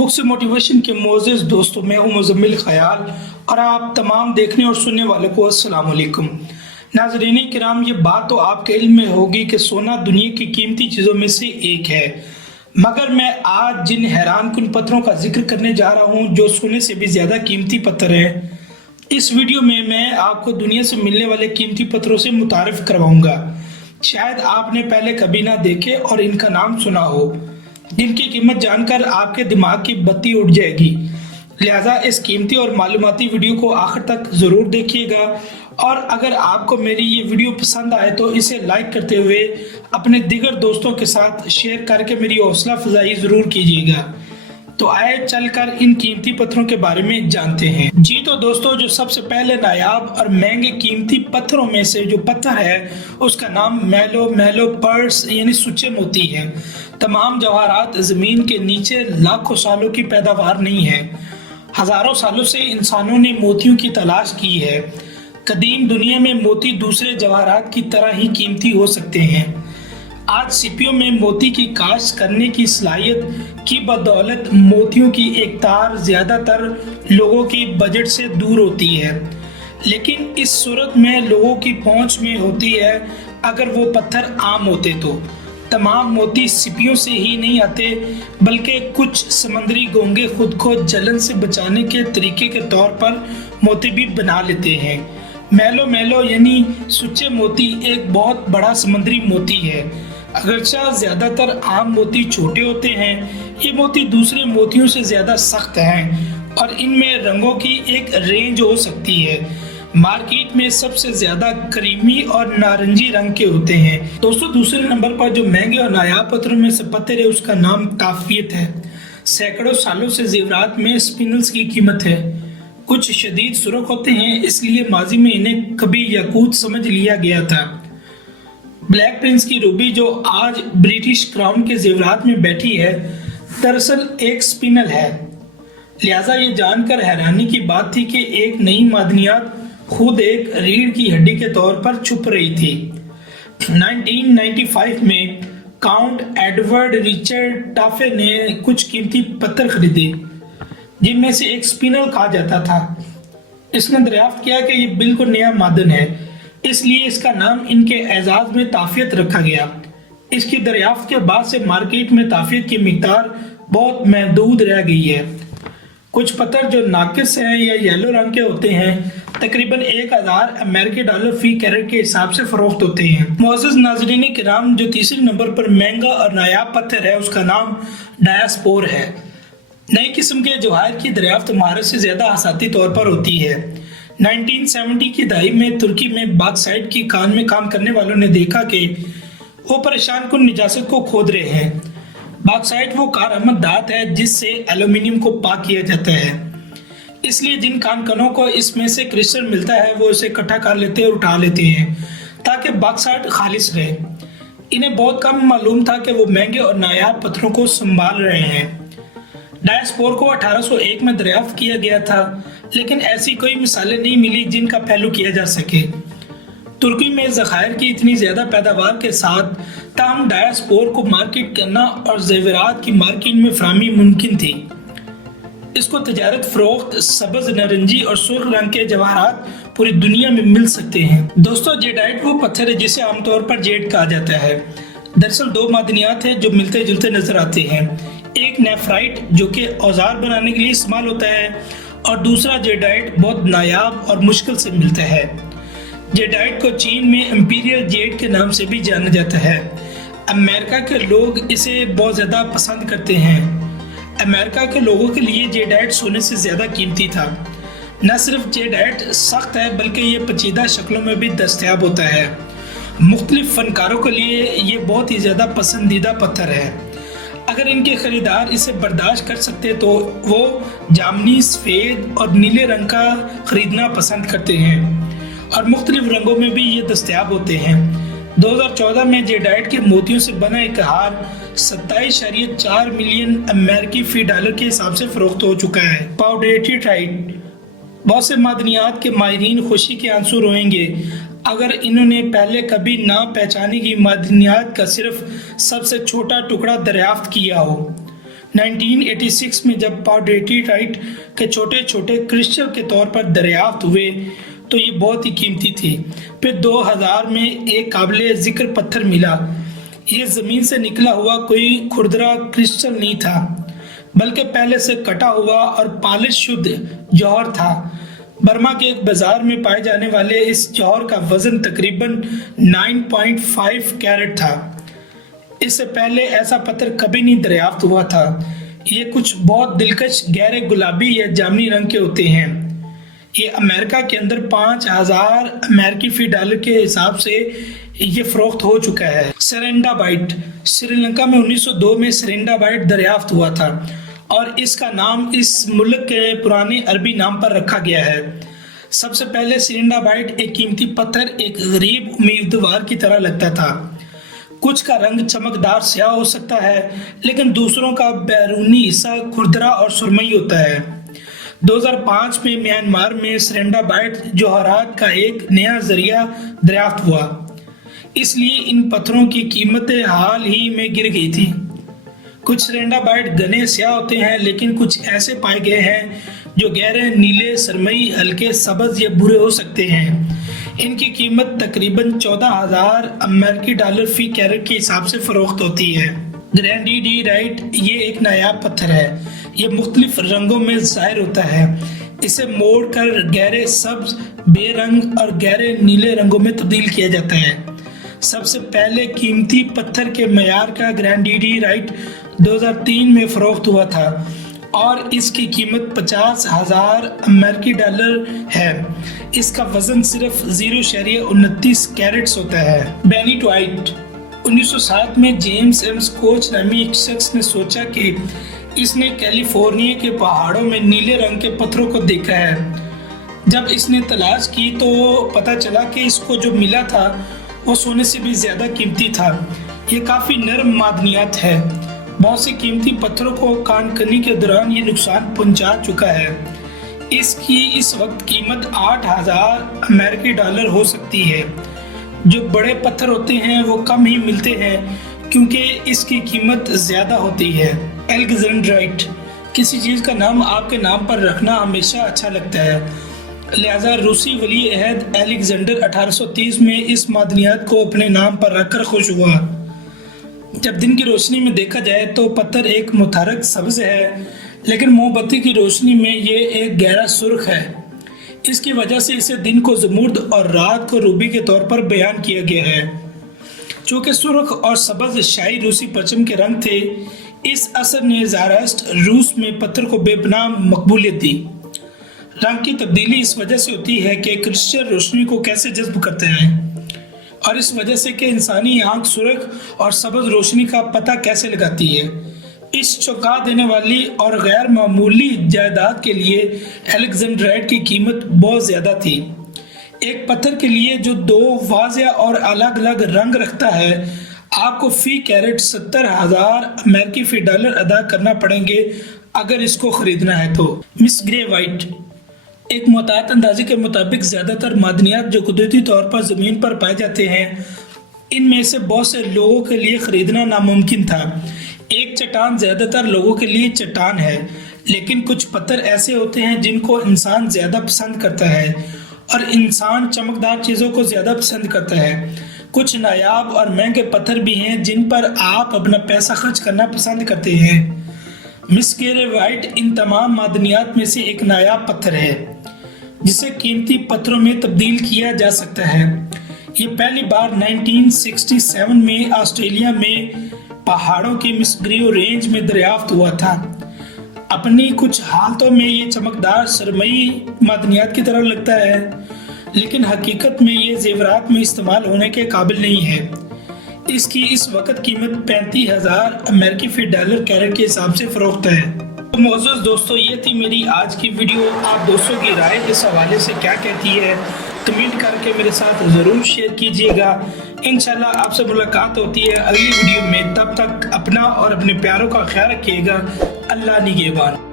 Book से motivation के मोअज़्ज़ज़ दोस्तों, मैं हूं मुज़म्मिल ख़याल और आप तमाम देखने और सुनने वालों को अस्सलाम वालेकुम। नाज़रीन किराम, ये बात तो आपके इल्म में होगी कि सोना दुनिया की कीमती चीज़ों में से एक है, मगर मैं आज जिन हैरानकुन पत्थरों का जिक्र करने जा रहा हूं जो सोने से भी ज़्यादा कीमती पत्थर हैं, इस वीडियो में मैं आपको दुनिया से मिलने वाले कीमती पत्थरों से मुतारिफ करवाऊंगा। शायद आपने पहले कभी ना देखे और इनका नाम सुना हो, जिनकी कीमत जानकर आपके दिमाग की बत्ती उड़ जाएगी। लिहाजा इस कीमती और मालूमाती वीडियो को आखिर तक ज़रूर देखिएगा और अगर आपको मेरी ये वीडियो पसंद आए तो इसे लाइक करते हुए अपने दीगर दोस्तों के साथ शेयर करके मेरी हौसला अफजाई ज़रूर कीजिएगा। तो आए चलकर इन कीमती पत्थरों के बारे में जानते हैं। जी तो दोस्तों, जो सबसे पहले नायाब और महंगे कीमती पत्थरों में से जो पत्थर है उसका नाम मैलो पर्स यानी सुच्चे मोती है। तमाम जवाहरात ज़मीन के नीचे लाखों सालों की पैदावार नहीं है। हज़ारों सालों से इंसानों ने मोतियों की तलाश की है। कदीम दुनिया में मोती दूसरे जवाहरात की तरह ही कीमती हो सकते हैं। आज सीपियों में मोती की काश्त करने की सलाहियत की बदौलत मोतियों की एक तार ज़्यादातर लोगों की बजट से दूर होती है, लेकिन इस सूरत में लोगों की पहुंच में होती है। अगर वो पत्थर आम होते तो तमाम मोती सीपियों से ही नहीं आते, बल्कि कुछ समंदरी घोंगे खुद को जलन से बचाने के तरीके के तौर पर मोती भी बना लेते हैं। मैलो यानी सुच्चे मोती एक बहुत बड़ा समंदरी मोती है। अगरचा ज़्यादातर आम मोती छोटे होते हैं, ये मोती दूसरे मोतियों से ज़्यादा सख्त हैं और इनमें रंगों की एक रेंज हो सकती है। मार्केट में सबसे ज़्यादा क्रीमी और नारंगी रंग के होते हैं। दोस्तों, दूसरे नंबर पर जो महंगे और नायाब पत्थरों में से पत्थर है उसका नाम ताफियत है। सैकड़ों सालों से ज़ेवरात में स्पिनल्स की कीमत है। कुछ शदीद सुर्ख होते हैं, इसलिए माजी में इन्हें कभी याकूत समझ लिया गया था। ब्लैक प्रिंस की रूबी जो आज ब्रिटिश क्राउन के ज़ेवरात में बैठी है, दरअसल एक स्पिनल है। लिहाजा ये जानकर हैरानी की बात थी कि एक नई मादनियात खुद एक रीढ़ की हड्डी के तौर पर छुप रही थी। 1995 में काउंट एडवर्ड रिचर्ड टाफे ने कुछ कीमती पत्थर खरीदे, जिनमें से एक स्पिनल कहा जाता था। इसने दरियाफ्त किया कि ये बिल्कुल नया मादन है, इसलिए इसका नाम इनके एजाज में ताफियत रखा गया। इसकी दरियाफ्त के बाद से मार्केट में ताफियत की मिकदार बहुत महदूद रह गई है। कुछ पत्थर जो नाकिस हैं या येलो रंग के होते हैं, तकरीबन 1000 अमेरिकी डॉलर फी कैरेट के हिसाब से फरोख्त होते हैं। मुअज़्ज़ज़ नाज़रीन किराम, जो तीसरे नंबर पर महंगा और नायाब पत्थर है उसका नाम डायस्पोर है। नई किस्म के जवाहर की दरियाफ्त महारत से ज़्यादा हसाती तौर पर होती है। 1970 की दहाई में तुर्की में बॉक्साइट की खान में काम करने वालों ने देखा कि वो परेशान कुन निजात को खोद रहे हैं। बॉक्साइट वो कारआमद धात है जिससे एल्यूमिनियम को पाक किया जाता है, इसलिए जिन खानकनों को इसमें से क्रिस्टल मिलता है वो इसे इकट्ठा कर लेते और उठा लेते हैं ताकि बॉक्साइट खालिस रहे। इन्हें बहुत कम मालूम था कि वो महंगे और नायाब पत्थरों को संभाल रहे हैं। डायस्पोर को 1801 में दरियाफ्त किया गया था, लेकिन ऐसी कोई मिसालें नहीं मिली जिनका पहलू किया जा सके। तुर्की में ज़खायर की इतनी ज़्यादा पैदावार के साथ ताम डायस्पोर को मार्केट करना और ज़ेवरात की मार्केट में फराहमी मुमकिन थी। इसको तजारत फरोख्त सब्ज़, नारंगी और सुर्ख रंग के जवाहरात पूरी दुनिया में मिल सकते हैं। दोस्तों, जेडाइट वो पत्थर है जिसे आमतौर पर जेड कहा जाता है। दरअसल दो मादनियात हैं जो मिलते जुलते नजर आते हैं। एक नेफ्राइट जो कि औजार बनाने के लिए इस्तेमाल होता है और दूसरा जेडाइट बहुत नायाब और मुश्किल से मिलता है। जेडाइट को चीन में इंपीरियल जेड के नाम से भी जाना जाता है। अमेरिका के लोग इसे बहुत ज़्यादा पसंद करते हैं। अमेरिका के लोगों के लिए जेडाइट सोने से ज़्यादा कीमती था। न सिर्फ जेडाइट सख्त है बल्कि ये पेचीदा शक्लों में भी दस्तयाब होता है। मुख्तलिफ फनकारों के लिए ये बहुत ही ज़्यादा पसंदीदा पत्थर है। अगर इनके खरीदार इसे बर्दाश्त कर सकते तो वो जामनी, सफ़ेद और नीले रंग का ख़रीदना पसंद करते हैं और मुख्तलिफ रंगों में भी ये दस्तयाब होते हैं। 2014 में जेडाइट के मोतियों से बना एक हार 27.4 मिलियन अमेरिकी फी डॉलर के हिसाब से फरोख्त हो चुका है। पाउडेटिटाइट, बहुत से मादनियात के माहिरीन खुशी के आंसू रोएंगे अगर इन्होंने पहले कभी ना पहचानी गई मादनियात का सिर्फ सबसे छोटा टुकड़ा दरियाफ्त किया हो। 1986 में जब पाउडेटेराइट के छोटे छोटे क्रिस्टल के तौर पर दरियाफ्त हुए तो ये बहुत ही कीमती थी। फिर 2000 में एक काबिल जिक्र पत्थर मिला। ये ज़मीन से निकला हुआ कोई खुरदरा क्रिस्टल नहीं था, बल्कि पहले से कटा हुआ और पॉलिश शुद्ध जौहर था। बर्मा के एक बाजार में पाए जाने वाले इस जौहर का वजन तकरीबन 9.5 कैरेट था। इससे पहले ऐसा पत्थर कभी नहीं दरियाफ्त हुआ था। ये कुछ बहुत दिलकश गहरे गुलाबी या जामुनी रंग के होते हैं। ये अमेरिका के अंदर 5000 अमेरिकी फी डॉलर के हिसाब से ये फरोख्त हो चुका है। सेरेंडाबाइट, श्रीलंका में 1902 में सेरेंडाबाइट दरियाफ्त हुआ था और इसका नाम इस मुल्क के पुराने अरबी नाम पर रखा गया है। सबसे पहले सेरेंडाबाइट एक कीमती पत्थर एक गरीब उम्मीदवार की तरह लगता था। कुछ का रंग चमकदार स्याह हो सकता है, लेकिन दूसरों का बैरूनी हिस्सा खुरदरा और सुरमई होता है। 2005 में म्यांमार में सेरेंडाबाइट जौहरात का एक नया जरिया दरियाफ्त हुआ, इसलिए इन पत्थरों की कीमतें हाल ही में गिर गई थी। कुछ सेरेंडाबाइट घने स्याह होते हैं, लेकिन कुछ ऐसे पाए गए हैं जो गहरे नीले, सरमई, हल्के सब्ज या भूरे हो सकते हैं। इनकी कीमत तकरीबन 14,000 अमेरिकी डॉलर फी कैरेट के हिसाब से फरोख्त होती है। ग्रैंडिडीराइट ये एक नायाब पत्थर है। ये मुख्तलिफ रंगों में ज़ाहिर होता है। इसे मोड़ कर गहरे सब्ज, बेरंग और गहरे नीले रंगों में तब्दील किया जाता है। सबसे पहले कीमती पत्थर के मयार का ग्रैंडिडीराइट 2003 में फरोख्त हुआ था और इसकी कीमत 50,000 अमेरिकी डॉलर है। इसका वजन सिर्फ 0.29 कैरेट्स होता है। बेनिटोइट 1907 में जेम्स एम स्कोच नामी एक शख्स ने सोचा कि इसने कैलिफोर्निया के पहाड़ों में नीले रंग के पत्थरों को देखा है। जब इसने तलाश की तो पता चला कि इसको जो मिला था वो सोने से भी ज़्यादा कीमती था। ये काफ़ी नरम मादनियात है। बहुत से कीमती पत्थरों को कानकनी के दौरान ये नुकसान पहुंचा चुका है। इसकी इस वक्त कीमत 8,000 अमेरिकी डॉलर हो सकती है। जो बड़े पत्थर होते हैं वो कम ही मिलते हैं क्योंकि इसकी कीमत ज़्यादा होती है। एलेक्जेंड्राइट, किसी चीज़ का नाम आपके नाम पर रखना हमेशा अच्छा लगता है, लिहाजा रूसी वली अहद अलेक्जेंडर 1830 में इस मादनियात को अपने नाम पर रखकर खुश हुआ। जब दिन की रोशनी में देखा जाए तो पत्थर एक मुतहरक सब्ज है, लेकिन मोमबत्ती की रोशनी में ये एक गहरा सुर्ख है। इसकी वजह से इसे दिन को जमुर्द और रात को रूबी के तौर पर बयान किया गया है। चूँकि सुर्ख और सब्ज शाही रूसी परचम के रंग थे, इस असर ने ज़ारास्ट्र रूस में पत्थर को बेपनाह मकबूलियत दी। रंग की तब्दीली इस वजह से होती है कि क्रिस्टल रोशनी को कैसे जज्ब करते हैं और इस वजह से कि इंसानी आंख सुर्ख और सब्ज रोशनी का पता कैसे लगाती है। इस चौंका देने वाली और गैर मामूली जायदाद के लिए एलेक्जेंड्राइट की कीमत बहुत ज़्यादा थी। एक पत्थर के लिए जो दो वाज़ेह और अलग अलग रंग रखता है, आपको फी कैरेट 70,000 अमेरिकी फी डॉलर अदा करना पड़ेंगे अगर इसको खरीदना है तो। मिस ग्रे वाइट, एक मुताबिक अंदाजे के मुताबिक ज़्यादातर मादनियात जो कुदरती तौर पर ज़मीन पर पाए जाते हैं, इनमें से बहुत से लोगों के लिए ख़रीदना नामुमकिन था। एक चट्टान ज़्यादातर लोगों के लिए चट्टान है, लेकिन कुछ पत्थर ऐसे होते हैं जिनको इंसान ज़्यादा पसंद करता है और इंसान चमकदार चीज़ों को ज़्यादा पसंद करता है। कुछ नायाब और महंगे पत्थर भी हैं जिन पर आप अपना पैसा खर्च करना पसंद करते हैं। मिस ग्रे वाइट इन तमाम मादनियात में से एक नायाब पत्थर है जिसे कीमती पत्थरों में तब्दील किया जा सकता है। ये पहली बार 1967 में ऑस्ट्रेलिया में पहाड़ों की मिस ग्रीव रेंज में दरियाफ्त हुआ था। अपनी कुछ हालतों में ये चमकदार सरमई मादनियात की तरह लगता है, लेकिन हकीकत में ये जेवरात में इस्तेमाल होने के काबिल नहीं है। इसकी इस वक्त कीमत 35,000 अमेरिकी फी डॉलर कैरेट के हिसाब से फरोख्त है। तो मोअज़्ज़ज़ दोस्तों, ये थी मेरी आज की वीडियो। आप दोस्तों की राय इस हवाले से क्या कहती है, कमेंट करके मेरे साथ ज़रूर शेयर कीजिएगा। इंशाल्लाह आपसे मुलाकात होती है अगली वीडियो में। तब तक अपना और अपने प्यारों का ख्याल रखिएगा। अल्लाह निगहबान।